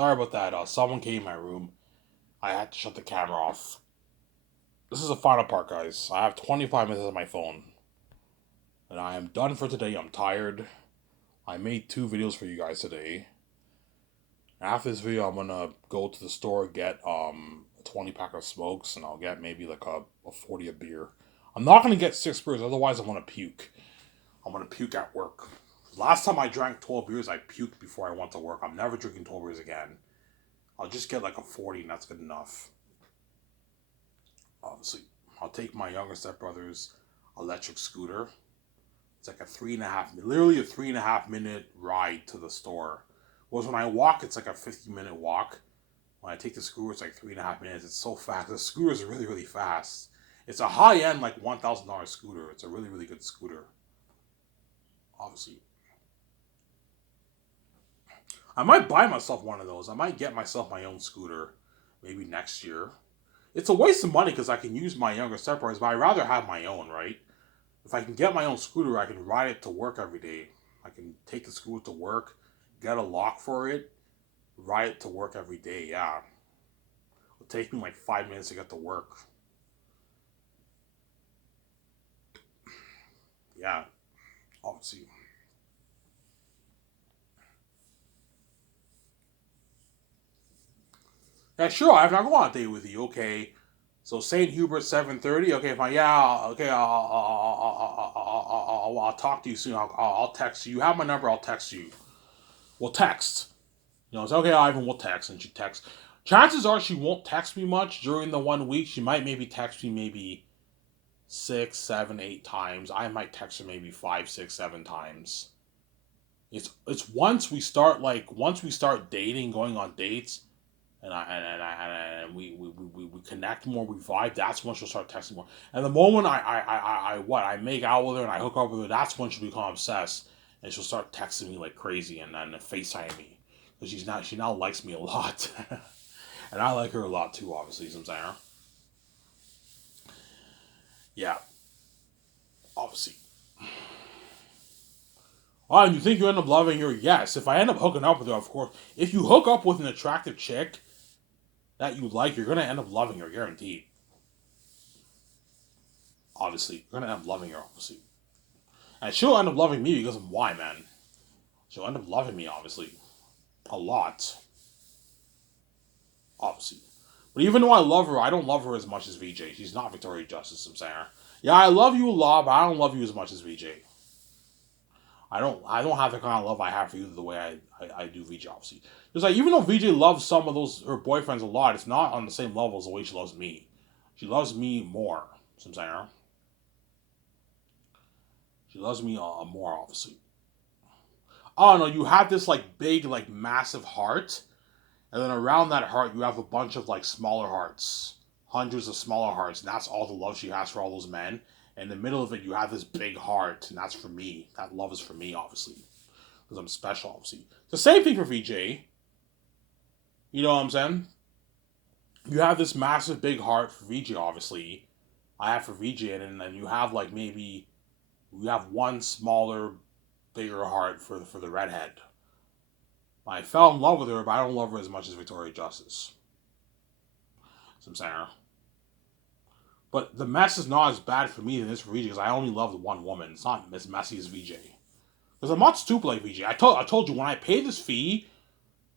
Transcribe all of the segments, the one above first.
Sorry about that. Someone came in my room. I had to shut the camera off. This is the final part, guys. I have 25 minutes on my phone. And I am done for today. I'm tired. I made 2 videos for you guys today. After this video, I'm gonna go to the store, get a 20 pack of smokes, and I'll get maybe like a 40 of beer. I'm not gonna get 6 beers, otherwise I'm gonna puke. I'm gonna puke at work. Last time I drank 12 beers, I puked before I went to work. I'm never drinking 12 beers again. I'll just get like a 40 and that's good enough. Obviously, I'll take my younger stepbrother's electric scooter. It's like literally a 3.5 minute ride to the store. Whereas when I walk, it's like a 50-minute walk. When I take the scooter, it's like 3.5 minutes. It's so fast. The scooter is really, really fast. It's a high-end, like $1,000 scooter. It's a really, really good scooter. Obviously, I might buy myself one of those. I might get myself my own scooter, maybe next year. It's a waste of money because I can use my younger stepbrother's, but I'd rather have my own, right? If I can get my own scooter, I can ride it to work every day. I can take the scooter to work, get a lock for it, ride it to work every day. Yeah, it'll take me like 5 minutes to get to work. Yeah, obviously. Yeah, sure. I'm not going on a date with you. Okay. So St. Hubert 7:30. Okay, fine. Yeah. Okay. I'll talk to you soon. I'll text you. You have my number. I'll text you. We'll text. It's okay, Ivan. We'll text, and she texts. Chances are she won't text me much during the 1 week. She might maybe text me maybe 6, 7, 8 times. I might text her maybe 5, 6, 7 times. It's once we start dating, going on dates, and we connect more, we vibe. That's when she'll start texting more. And the moment I make out with her and I hook up with her, that's when she'll become obsessed and she'll start texting me like crazy and then FaceTime me because she now likes me a lot, and I like her a lot too. Obviously, you know what I'm saying? Yeah, obviously. Oh, and you think you end up loving her? Yes. If I end up hooking up with her, of course. If you hook up with an attractive chick that you like, you're gonna end up loving her, guaranteed. Obviously, you're gonna end up loving her, obviously. And she'll end up loving me because of why, man. She'll end up loving me, obviously. A lot. Obviously. But even though I love her, I don't love her as much as VJ. She's not Victoria Justice, I'm saying. Yeah, I love you a lot, but I don't love you as much as VJ. I don't have the kind of love I have for you the way I do VJ, obviously. It's like even though VJ loves some of those her boyfriends a lot, it's not on the same level as the way she loves me. She loves me more. You know what I'm saying? She loves me more, obviously. Oh no, you have this like big, like massive heart, and then around that heart you have a bunch of like smaller hearts, hundreds of smaller hearts, and that's all the love she has for all those men. In the middle of it, you have this big heart, and that's for me. That love is for me, obviously, because I'm special, obviously. The same thing for VJ. You know what I'm saying? You have this massive big heart for VJ, obviously. I have for VJ, and then you have like maybe you have one smaller, bigger heart for the redhead. I fell in love with her, but I don't love her as much as Victoria Justice. So I'm saying. But the mess is not as bad for me than this for VJ because I only love the one woman. It's not as messy as VJ. Because I'm not stupid like VJ. I told you when I pay this fee,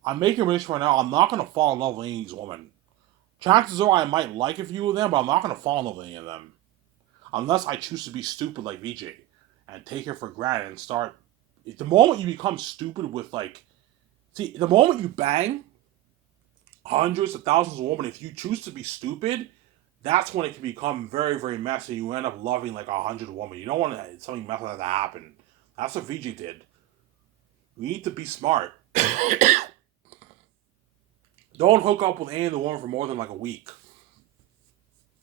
I'm making a wish for now. I'm not gonna fall in love with any of these women. Chances are I might like a few of them, but I'm not gonna fall in love with any of them unless I choose to be stupid like VJ and take her for granted and start. The moment you become stupid with like, see, the moment you bang hundreds of thousands of women, if you choose to be stupid, that's when it can become very, very messy. You end up loving like 100 women. You don't want something messy like that to happen. That's what VJ did. You need to be smart. Don't hook up with any of the women for more than like a week.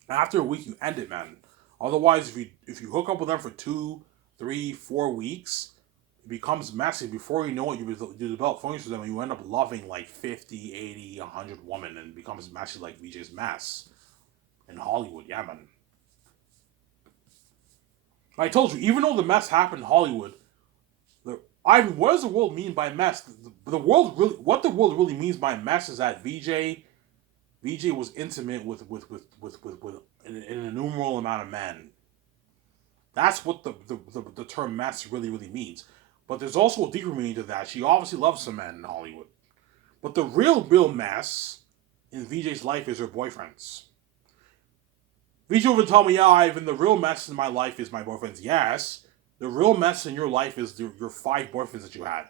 After a week, you end it, man. Otherwise, if you hook up with them for 2, 3, 4 weeks, it becomes messy. Before you know it, you develop feelings for them, and you end up loving like 50, 80, 100 women, and it becomes messy like VJ's mess in Hollywood. Yeah, man. I told you, even though the mess happened in Hollywood, Ivan, what does the world mean by mess? What the world really means by mess is that VJ was intimate with an innumerable amount of men. That's what the term mess really means. But there's also a deeper meaning to that. She obviously loves some men in Hollywood. But the real mess in VJ's life is her boyfriends. VJ would tell me, yeah, Ivan, the real mess in my life is my boyfriends. Yes, the real mess in your life is your 5 boyfriends that you had.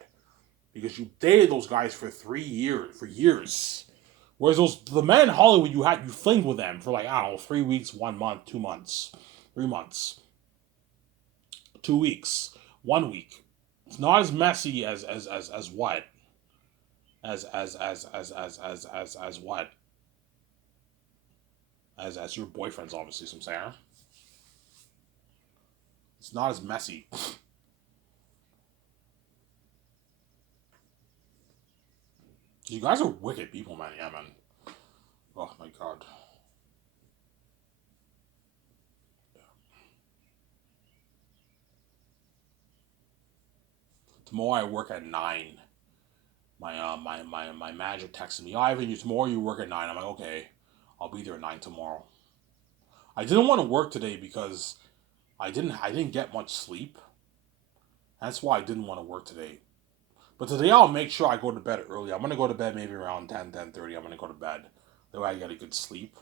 Because you dated those guys for 3 years. Whereas the men in Hollywood you flinged with them for like, I don't know, 3 weeks, 1 month, 2 months, 3 months, 2 weeks, 1 week. It's not as messy as what? As what? As your boyfriends, obviously, some saying. It's not as messy. You guys are wicked people, man. Yeah, man. Oh my god. Tomorrow I work at 9. My manager texted me, Ivan, tomorrow you work at 9. I'm like, okay, I'll be there at 9 tomorrow. I didn't want to work today because I didn't get much sleep. That's why I didn't want to work today. But today I'll make sure I go to bed early. I'm gonna go to bed maybe around 10:30. I'm gonna go to bed. That way I get a good sleep.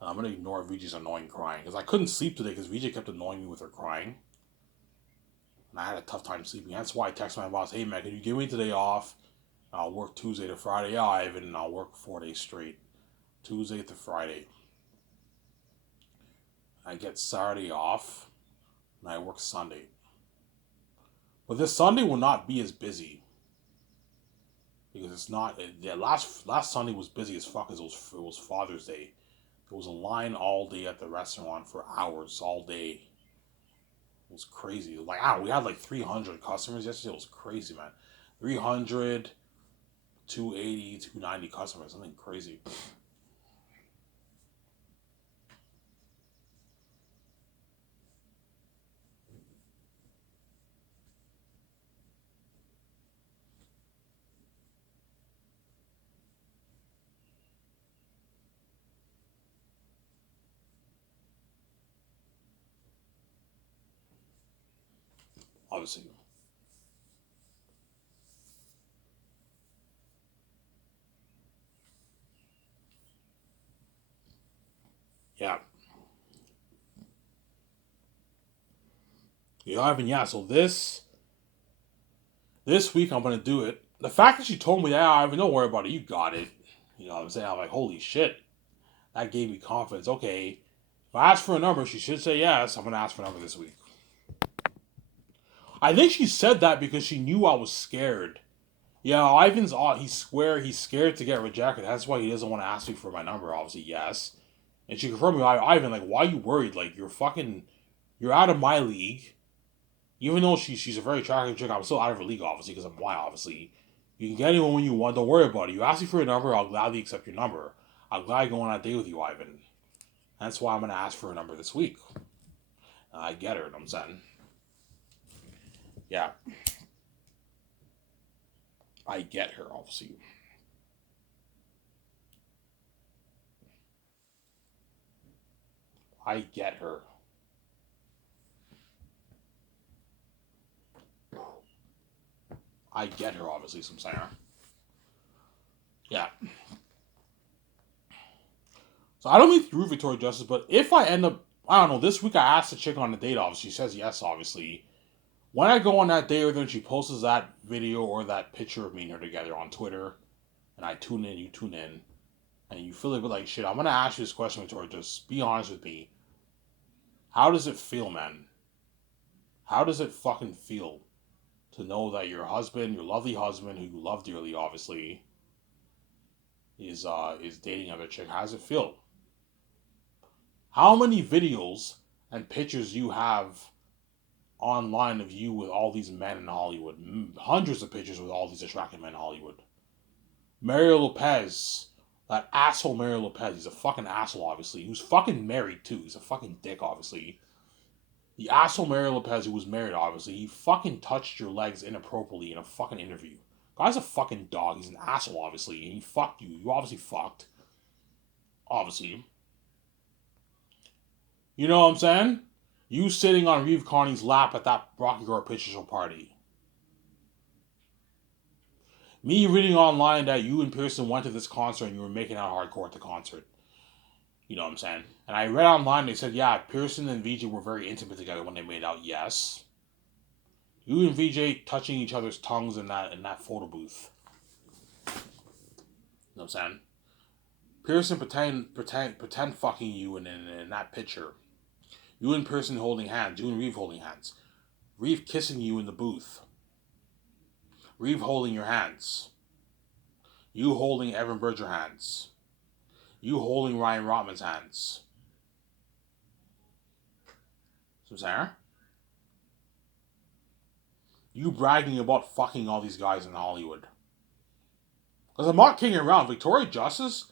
I'm gonna ignore VJ's annoying crying because I couldn't sleep today because VJ kept annoying me with her crying, and I had a tough time sleeping. That's why I texted my boss, "Hey man, can you give me today off? I'll work Tuesday to Friday. Yeah, Ivan, and I'll work 4 days straight, Tuesday to Friday. I get Saturday off, and I work Sunday. But this Sunday will not be as busy because it's not. Yeah, last Sunday was busy as fuck as it was Father's Day. There was a line all day at the restaurant for hours all day. It was crazy. Like, we had like 300 customers yesterday. It was crazy, man. 300, 280, 290 customers. Something crazy. Obviously. Yeah. Yeah, Ivan, yeah. So this week I'm gonna do it. The fact that she told me that, Ivan, don't worry about it. You got it. You know what I'm saying? I'm like, holy shit. That gave me confidence. Okay. If I ask for a number, she should say yes. I'm gonna ask for a number this week. I think she said that because she knew I was scared. Yeah, Ivan's he's scared to get rejected. That's why he doesn't want to ask me for my number, obviously, yes. And she confirmed me, Ivan, like, why are you worried? Like, you're out of my league. Even though she's a very attractive chick, I'm still out of her league, obviously, because I'm white, obviously. You can get anyone when you want, don't worry about it. You ask me for a number, I'll gladly accept your number. I'll gladly go on a date with you, Ivan. That's why I'm going to ask for a number this week. I get her, you know what I'm saying? Yeah, I get her, obviously. I get her. I get her, obviously, some saying. Yeah. So I don't mean to prove Victoria justice, but if I end up, I don't know, this week I asked the chick on a date, obviously. She says yes, obviously. When I go on that date with her and she posts that video or that picture of me and her together on Twitter, and I tune in, you tune in, and you feel a bit like shit, I'm gonna ask you this question, Victoria. Just be honest with me. How does it feel, man? How does it fucking feel to know that your husband, your lovely husband, who you love dearly, obviously, is dating another chick? How does it feel? How many videos and pictures you have online of you with all these men in Hollywood? Hundreds of pictures with all these attractive men in Hollywood. Mario Lopez, that asshole Mario Lopez, he's a fucking asshole, obviously. Who's fucking married too. He's a fucking dick, obviously. The asshole Mario Lopez, who was married, obviously, he fucking touched your legs inappropriately in a fucking interview. Guy's a fucking dog. He's an asshole, obviously, and he fucked you. You obviously fucked. Obviously. You know what I'm saying? You sitting on Reeve Carney's lap at that Rocky Horror Picture Show party. Me reading online that you and Pearson went to this concert and you were making out hardcore at the concert. You know what I'm saying? And I read online, they said, yeah, Pearson and VJ were very intimate together when they made out. Yes. You and VJ touching each other's tongues in that photo booth. You know what I'm saying? Pearson pretend fucking you in that picture. You and Pearson holding hands. You and Reeve holding hands. Reeve kissing you in the booth. Reeve holding your hands. You holding Evan Berger hands. You holding Ryan Rotman's hands. So Sarah? You bragging about fucking all these guys in Hollywood. Because I'm not kidding around. Victoria Justice,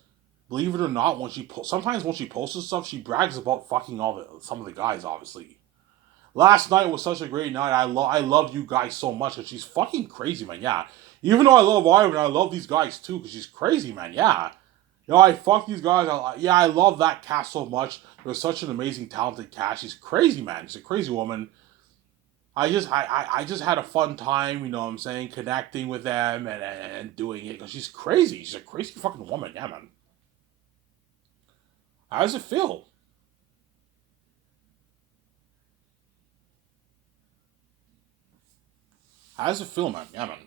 believe it or not, sometimes when she posts stuff, she brags about fucking some of the guys, obviously. Last night was such a great night. I love you guys so much because she's fucking crazy, man. Yeah. Even though I love Ivan, I love these guys too because she's crazy, man. Yeah. You know, I fuck these guys. I love that cast so much. They're such an amazing, talented cast. She's crazy, man. She's a crazy woman. I just had a fun time, you know what I'm saying, connecting with them and doing it because she's crazy. She's a crazy fucking woman, yeah, man. How does it feel? How does it feel, man? Yeah, man.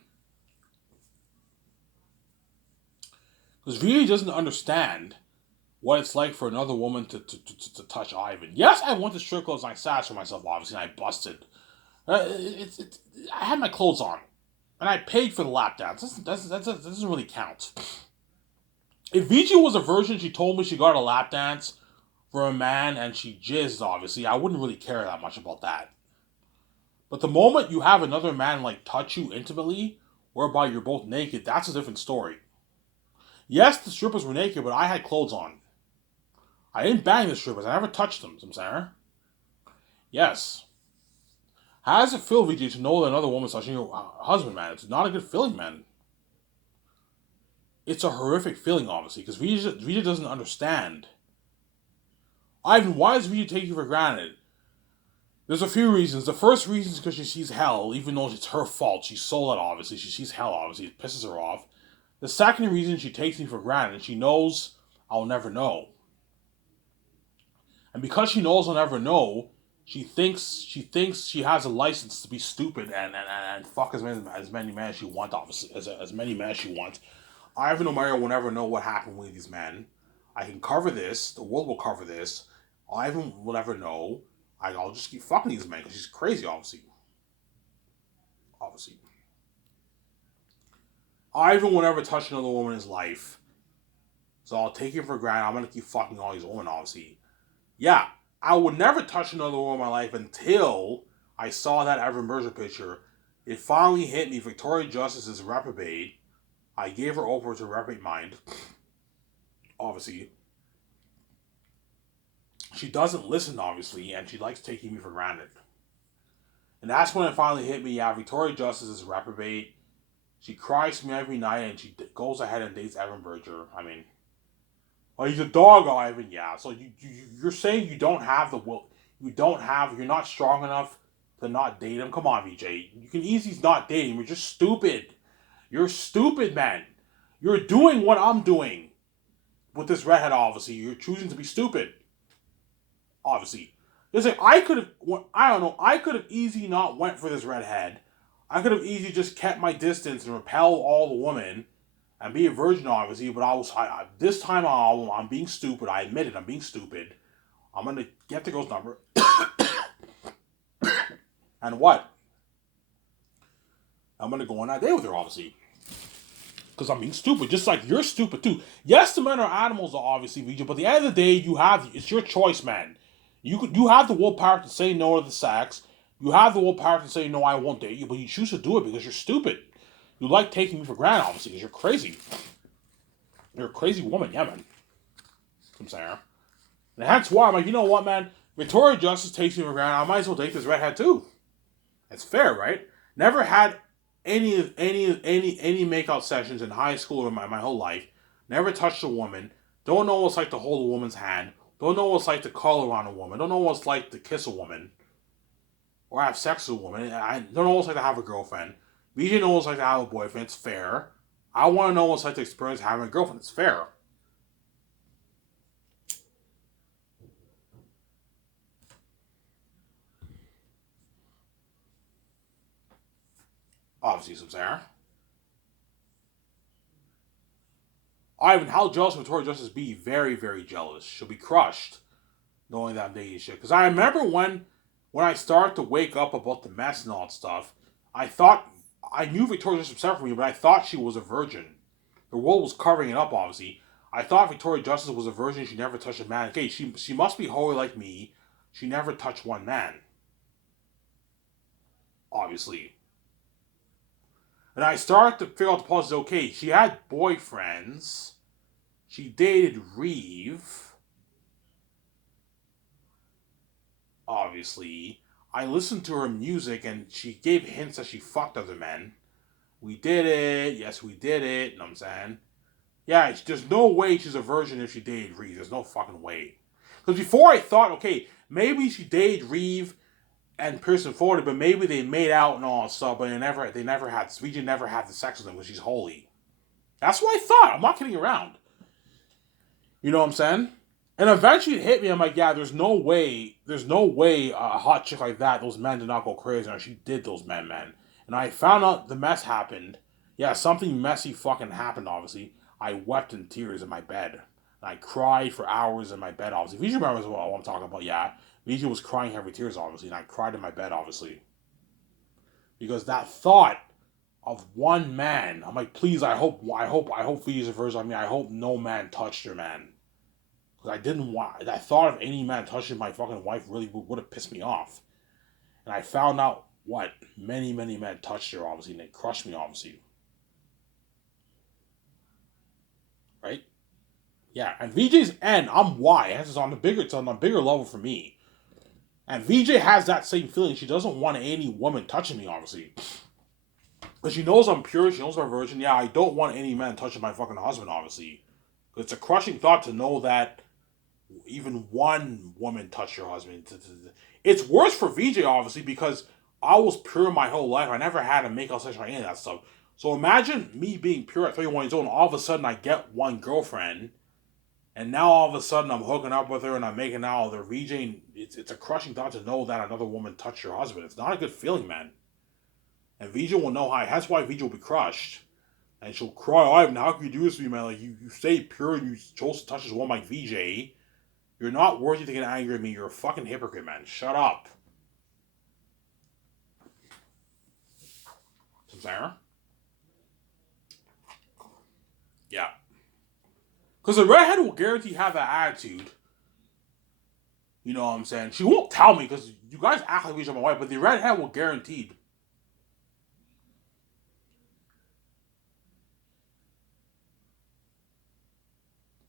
Because Rita doesn't understand what it's like for another woman to touch Ivan. Yes, I went to strip clubs and I sat for myself, obviously, and I busted. I had my clothes on, and I paid for the lap dance. That doesn't really count. If Vici was a virgin, she told me she got a lap dance for a man and she jizzed, obviously, I wouldn't really care that much about that. But the moment you have another man like touch you intimately, whereby you're both naked, that's a different story. Yes, the strippers were naked, but I had clothes on. I didn't bang the strippers. I never touched them, Sarah. Yes. How does it feel, VJ, to know that another woman's touching your husband, man? It's not a good feeling, man. It's a horrific feeling, obviously, because VJ doesn't understand. Ivan, why does VJ take you for granted? There's a few reasons. The first reason is because she sees hell, even though it's her fault. She sold it, obviously. She sees hell, obviously. It pisses her off. The second reason, she takes me for granted. She knows I'll never know. And because she knows I'll never know, she thinks she has a license to be stupid and fuck as many men as she wants, obviously. As many men as she wants. Ivan O'Mara will never know what happened with these men. I can cover this. The world will cover this. Ivan will never know. I'll just keep fucking these men because she's crazy, obviously. Obviously. Ivan will never touch another woman in his life. So I'll take it for granted. I'm going to keep fucking all these women, obviously. Yeah, I would never touch another woman in my life until I saw that Evan Berger picture. It finally hit me. Victoria Justice is reprobate. I gave her over to reprobate mind. Obviously. She doesn't listen, obviously, and she likes taking me for granted. And that's when it finally hit me. Yeah, Victoria Justice is reprobate. She cries to me every night, and she goes ahead and dates Evan Berger. I mean, well, he's a dog, Ivan. Yeah. So you're saying you don't have the will. You're not strong enough to not date him. Come on, VJ. You can easily not date him. You're just stupid. You're stupid, man. You're doing what I'm doing with this redhead, obviously. You're choosing to be stupid. Obviously. Listen, I could have easily not went for this redhead. I could have easily just kept my distance and repel all the women and be a virgin, obviously, but this time I'm being stupid. I admit it, I'm being stupid. I'm going to get the girl's number. And what? I'm going to go on that date with her, obviously. Because I'm being stupid, just like you're stupid, too. Yes, the men are animals, obviously, VJ, but at the end of the day, it's your choice, man. You have the willpower to say no to the sex. You have the willpower to say no, I won't date you, but you choose to do it because you're stupid. You like taking me for granted, obviously, because you're crazy. You're a crazy woman, yeah, man. I'm saying. And that's why I'm like, you know what, man? Victoria Justice takes me for granted. I might as well date this redhead too. That's fair, right? Never had any makeout sessions in high school or my whole life. Never touched a woman. Don't know what it's like to hold a woman's hand. Don't know what it's like to call around a woman. Don't know what it's like to kiss a woman or have sex with a woman. I don't know what it's like to have a girlfriend. VJ knows what it's like to have a boyfriend. It's fair. I want to know what it's like to experience having a girlfriend. It's fair. Obviously, some Sarah. Ivan, how jealous would Victoria Justice be? Very, very jealous. She'll be crushed knowing that I'm dating shit. Because I remember when I started to wake up about the mess and all that stuff, I knew Victoria Justice was upset for me, but I thought she was a virgin. The world was covering it up, obviously. I thought Victoria Justice was a virgin. She never touched a man. Okay, she must be holy like me. She never touched one man. Obviously. And I started to figure out the puzzle. Okay, she had boyfriends. She dated Reeve. Obviously. I listened to her music and she gave hints that she fucked other men. We did it. Yes, we did it. You know what I'm saying? Yeah, there's no way she's a virgin if she dated Reeve. There's no fucking way. Because before I thought, okay, maybe she dated Reeve and Pearson Ford, but maybe they made out and all that stuff, but they never had, Regent never had the sex with them because she's holy. That's what I thought. I'm not kidding around. You know what I'm saying? And eventually it hit me. I'm like, yeah, there's no way a hot chick like that, those men did not go crazy. And she did those men, man. And I found out the mess happened. Yeah, something messy fucking happened, obviously. I wept in tears in my bed. And I cried for hours in my bed, obviously. If you remember what I'm talking about, yeah. Vijay was crying heavy tears, obviously, and I cried in my bed, obviously. Because that thought of one man, I'm like, please, I hope Vijay's a virgin. I mean, I hope no man touched her, man. Because I didn't want, that thought of any man touching my fucking wife really would have pissed me off. And I found out what many men touched her, obviously, and they crushed me, obviously. Right? Yeah, and VJ's N, I'm Y. It's on a bigger level for me. And VJ has that same feeling. She doesn't want any woman touching me, obviously. But she knows I'm pure. She knows I'm a virgin. Yeah, I don't want any man touching my fucking husband, obviously. It's a crushing thought to know that even one woman touched your husband. It's worse for VJ, obviously, because I was pure my whole life. I never had a make-out session or any of that stuff. So imagine me being pure at 31 years old, and all of a sudden I get one girlfriend, and now all of a sudden I'm hooking up with her and I'm making out with her. VJ, it's a crushing thought to know that another woman touched your husband. It's not a good feeling, man. And VJ will know how. That's why VJ will be crushed. And she'll cry, Ivan, how can you do this to me, man? Like, you stay pure and you chose to touch this woman like VJ. You're not worthy to get angry at me. You're a fucking hypocrite, man. Shut up. Sarah? Yeah. Because the redhead will guarantee have that attitude. You know what I'm saying? She won't tell me because you guys act like each other, my wife, but the redhead will guarantee.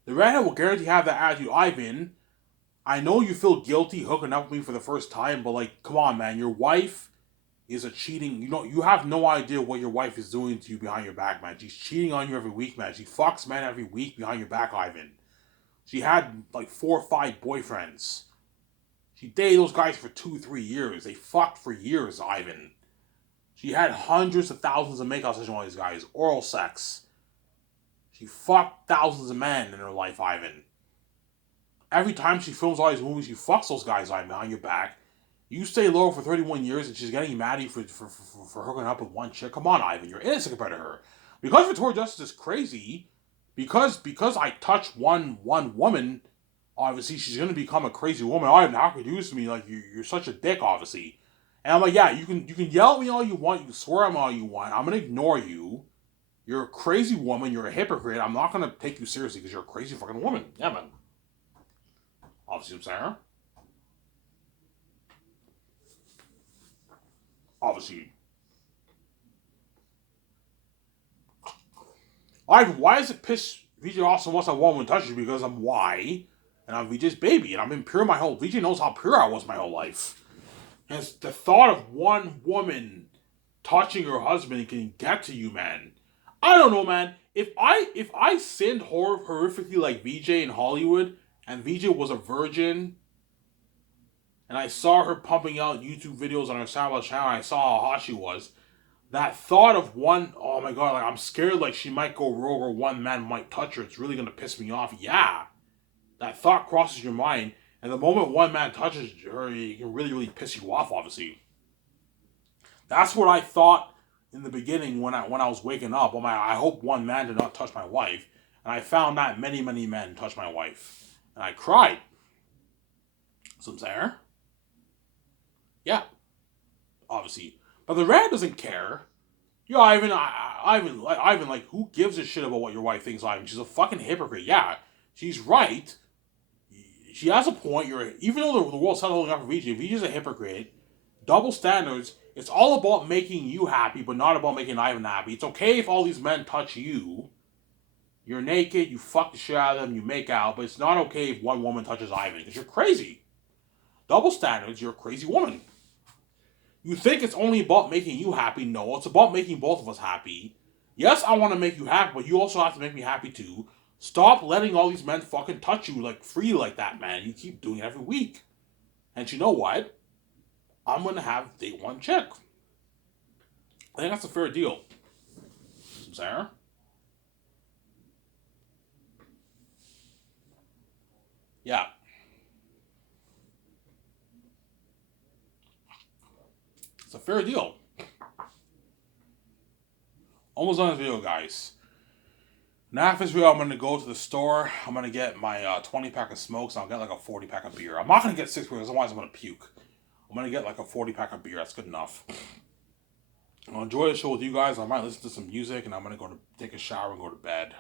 The redhead will guarantee have that attitude. Ivan, I know you feel guilty hooking up with me for the first time, but like, come on, man. Your wife is a cheating. You have no idea what your wife is doing to you behind your back, man. She's cheating on you every week, man. She fucks men every week behind your back, Ivan. She had like 4 or 5 boyfriends. She dated those guys for 2-3 years. They fucked for years, Ivan. She had hundreds of thousands of makeout sessions with all these guys. Oral sex. She fucked thousands of men in her life, Ivan. Every time she films all these movies, she fucks those guys, Ivan, behind your back. You stay low for 31 years and she's getting mad at you for hooking up with one chick. Come on, Ivan. You're innocent compared to her. Because Victoria Justice is crazy, because I touch one woman, obviously she's going to become a crazy woman. Ivan, how could you do this to me? Like, you're such a dick, obviously. And I'm like, yeah, you can yell at me all you want. You can swear at me all you want. I'm going to ignore you. You're a crazy woman. You're a hypocrite. I'm not going to take you seriously because you're a crazy fucking woman. Yeah, man. Obviously, I'm saying. Obviously. Why does it piss VJ off so much that woman touches you? Because I'm why. and I'm VJ's baby, and I've been pure my whole. VJ knows how pure I was my whole life. And it's the thought of one woman touching her husband can get to you, man. I don't know, man. If I sinned horrifically like VJ in Hollywood, and VJ was a virgin, and I saw her pumping out YouTube videos on her SoundCloud channel, and I saw how hot she was. That thought of one, oh my god, like I'm scared, like she might go rogue or one man might touch her. It's really gonna piss me off. Yeah, that thought crosses your mind, and the moment one man touches her, it can really, really piss you off. Obviously, that's what I thought in the beginning when I was waking up. Oh my, I hope one man did not touch my wife, and I found that many, many men touched my wife, and I cried. So I'm saying, yeah, obviously, but the red doesn't care. Yeah, Ivan, like, who gives a shit about what your wife thinks, Ivan? She's a fucking hypocrite. Yeah, she's right. She has a point. Even though the world's settling up for VJ, VJ's a hypocrite. Double standards. It's all about making you happy, but not about making Ivan happy. It's okay if all these men touch you. You're naked, you fuck the shit out of them, you make out, but it's not okay if one woman touches Ivan, because you're crazy. Double standards, you're a crazy woman. You think it's only about making you happy. No, it's about making both of us happy. Yes, I want to make you happy, but you also have to make me happy too. Stop letting all these men fucking touch you like free like that, man. You keep doing it every week. And you know what? I'm going to have date one chick. I think that's a fair deal. Sarah? Yeah. It's a fair deal. Almost done this video, guys. Now after this video, I'm going to go to the store. I'm going to get my 20 pack of smokes. And I'll get like a 40 pack of beer. I'm not going to get 6 because otherwise I'm going to puke. I'm going to get like a 40 pack of beer. That's good enough. I'll enjoy the show with you guys. I might listen to some music. And I'm going to go to take a shower and go to bed.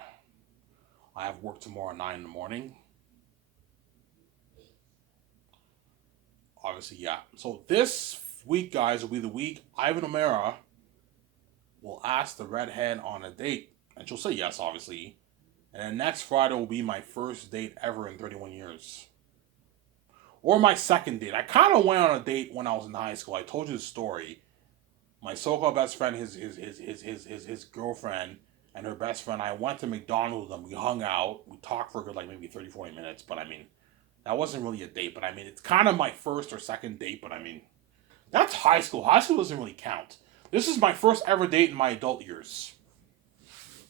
I have work tomorrow at 9 in the morning. Obviously, yeah. So this week, guys, will be the week Ivan O'Meara will ask the redhead on a date. And she'll say yes, obviously. And then next Friday will be my first date ever in 31 years. Or my second date. I kind of went on a date when I was in high school. I told you the story. My so-called best friend, his girlfriend, and her best friend, I went to McDonald's and we hung out. We talked for a good, like, maybe 30, 40 minutes. But, I mean, that wasn't really a date. But, I mean, it's kind of my first or second date. But, I mean, that's high school. High school doesn't really count. This is my first ever date in my adult years.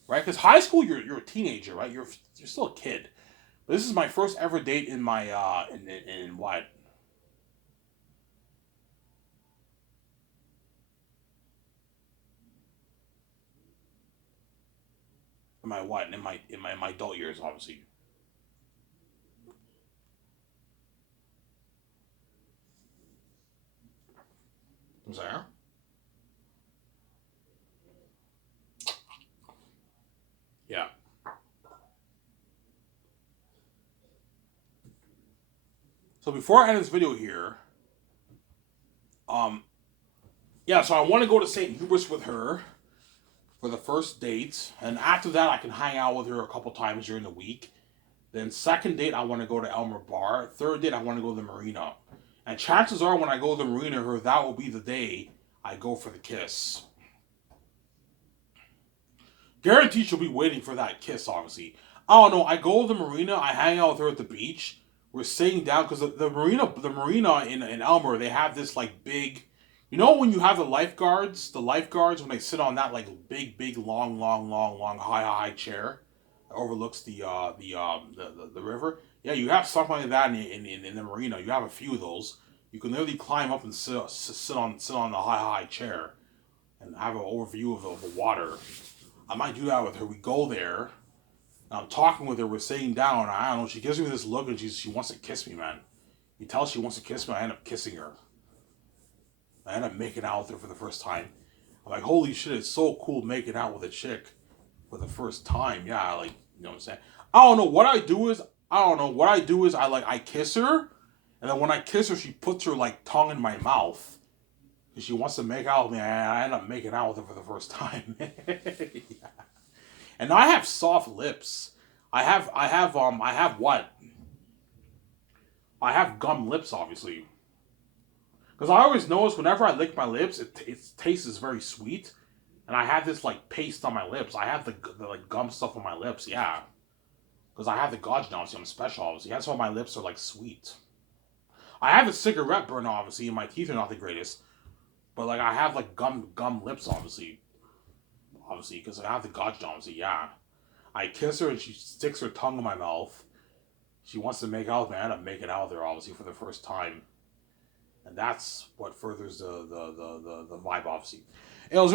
Right? Because high school, you're a teenager, right? You're still a kid. But this is my first ever date in my, in what? In my what? In my adult years, obviously. I'm sorry? Yeah. So before I end this video here, yeah, so I want to go to St. Hubert's with her for the first date, and after that I can hang out with her a couple times during the week. Then second date I want to go to Elmer Bar. Third date I want to go to the marina. And chances are when I go to the marina, that will be the day I go for the kiss. Guaranteed she'll be waiting for that kiss, obviously. I don't know. I go to the marina. I hang out with her at the beach. We're sitting down because the marina in Elmer, they have this like big, you know, when you have the lifeguards when they sit on that like big long high chair that overlooks the river. Yeah, you have something like that in the marina. You have a few of those. You can literally climb up and sit on the high chair and have an overview of the water. I might do that with her. We go there. I'm talking with her. We're sitting down. I don't know. She gives me this look and she wants to kiss me, man. You tell she wants to kiss me. I end up kissing her. I end up making out with her for the first time. I'm like, holy shit! It's so cool making out with a chick for the first time. Yeah, like, you know what I'm saying. I don't know what I do is I kiss her, and then when I kiss her, she puts her like tongue in my mouth. She wants to make out with me, and I end up making out with her for the first time. Yeah. And I have soft lips. I have what? I have gum lips, obviously. Because I always notice whenever I lick my lips, it taste is very sweet. And I have this like paste on my lips. I have the like gum stuff on my lips, yeah. Because I have the gouge now, obviously I'm special, obviously. That's why my lips are like sweet. I have a cigarette burn, obviously, and my teeth are not the greatest. But like I have like gum lips, obviously, because I have the gouge now, obviously, yeah. I kiss her and she sticks her tongue in my mouth. She wants to make out with me. I end up making out with her, obviously, for the first time. And that's what furthers the vibe, obviously. It was